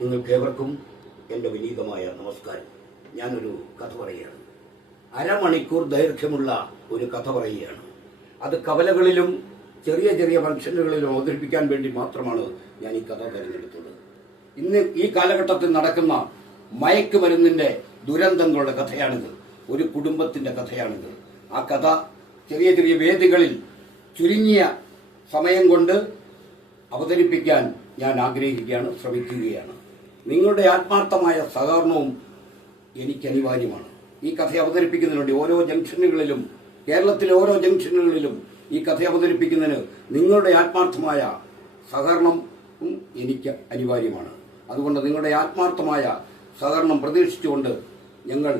നിങ്ങൾക്കേവർക്കും എൻ്റെ വിനീതമായ നമസ്കാരം. ഞാനൊരു കഥ പറയുകയാണ്. അരമണിക്കൂർ ദൈർഘ്യമുള്ള ഒരു കഥ പറയുകയാണ്. അത് കവലകളിലും ചെറിയ ചെറിയ ഫംഗ്ഷനുകളിലും അവതരിപ്പിക്കാൻ വേണ്ടി മാത്രമാണ് ഞാൻ ഈ കഥ തിരഞ്ഞെടുത്തത്. ഇന്ന് ഈ കാലഘട്ടത്തിൽ നടക്കുന്ന മയക്കുമരുന്നിന്റെ ദുരന്തങ്ങളുടെ കഥയാണിത്. ഒരു കുടുംബത്തിന്റെ കഥയാണിത്. ആ കഥ ചെറിയ ചെറിയ വേദികളിൽ ചുരുങ്ങിയ സമയം കൊണ്ട് അവതരിപ്പിക്കാൻ ഞാൻ ആഗ്രഹിക്കുകയാണ്, ശ്രമിക്കുകയാണ്. നിങ്ങളുടെ ആത്മാർത്ഥമായ സഹകരണവും എനിക്ക് അനിവാര്യമാണ്. ഈ കഥ അവതരിപ്പിക്കുന്നതിന് വേണ്ടി ഓരോ ജംഗ്ഷനുകളിലും, കേരളത്തിലെ ഓരോ ജംഗ്ഷനുകളിലും ഈ കഥ അവതരിപ്പിക്കുന്നതിന് നിങ്ങളുടെ ആത്മാർത്ഥമായ സഹകരണം എനിക്ക് അനിവാര്യമാണ്. അതുകൊണ്ട് നിങ്ങളുടെ ആത്മാർത്ഥമായ സഹകരണം പ്രതീക്ഷിച്ചുകൊണ്ട് ഞങ്ങൾ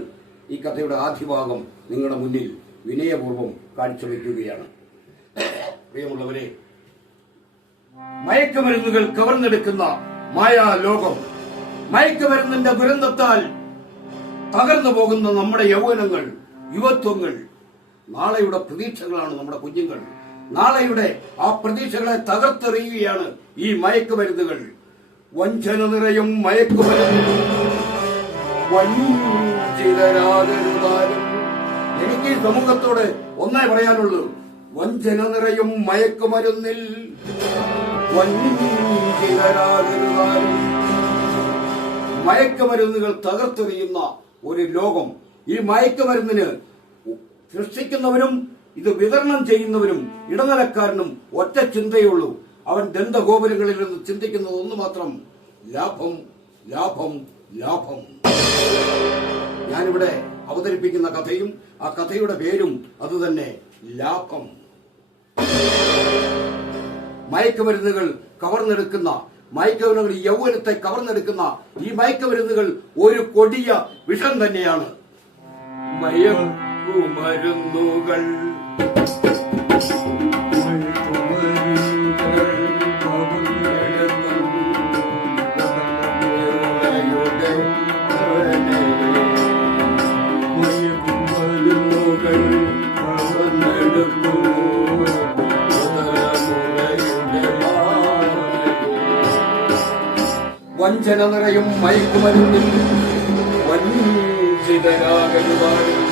ഈ കഥയുടെ ആദ്യഭാഗം നിങ്ങളുടെ മുന്നിൽ വിനയപൂർവ്വം കാഴ്ചവെക്കുകയാണ്. പ്രിയമുള്ളവരെ, മയക്കുമരുന്നുകൾ കവർന്നെടുക്കുന്ന മായാലോകം, മയക്കുമരുന്നിന്റെ ദുരന്തത്താൽ തകർന്നു പോകുന്ന നമ്മുടെ യൗവനങ്ങൾ, യുവത്വങ്ങൾ, നാളെയുടെ പ്രതീക്ഷകളാണ് നമ്മുടെ കുഞ്ഞുങ്ങൾ. നാളെയുടെ ആ പ്രതീക്ഷകളെ തകർത്തെറിയുകയാണ് ഈ മയക്കുമരുന്നുകൾ. വഞ്ചന നിറയും മയക്കുമരുന്ന് വഞ്ചിതരാകരുതാരും. എനിക്ക് ഈ സമൂഹത്തോട് ഒന്നേ പറയാനുള്ളൂ, വഞ്ചന നിറയും മയക്കുമരുന്നിൽ വഞ്ചിതരാകരുതാരും. മയക്കുമരുന്നുകൾ തകർത്തെറിയുന്ന ഒരു ലോകം. ഈ മയക്കുമരുന്നിന് സൃഷ്ടിക്കുന്നവനും ഇത് വിതരണം ചെയ്യുന്നവനും ഇടനിലക്കാരനും ഒറ്റ ചിന്തയുള്ളൂ. അവൻ ദന്തഗോപുരങ്ങളിൽ നിന്ന് ചിന്തിക്കുന്നത് ഒന്ന് മാത്രം: ലാഭം, ലാഭം, ലാഭം. ഞാനിവിടെ അവതരിപ്പിക്കുന്ന കഥയും ആ കഥയുടെ പേരും അതുതന്നെ, ലാഭം. മയക്കുമരുന്നുകൾ കവർന്നെടുക്കുന്ന, മയക്കുമരുന്നുകൾ യൗവനത്തെ കവർന്നെടുക്കുന്ന ഈ മയക്കുമരുന്നുകൾ ഒരു കൊടിയ വിഷം തന്നെയാണ്. മയക്കുമരുന്നുകൾ വഞ്ചന നിറയും മയക്കുമരുന്നിൽ വഞ്ചിതരാകരുതാരും.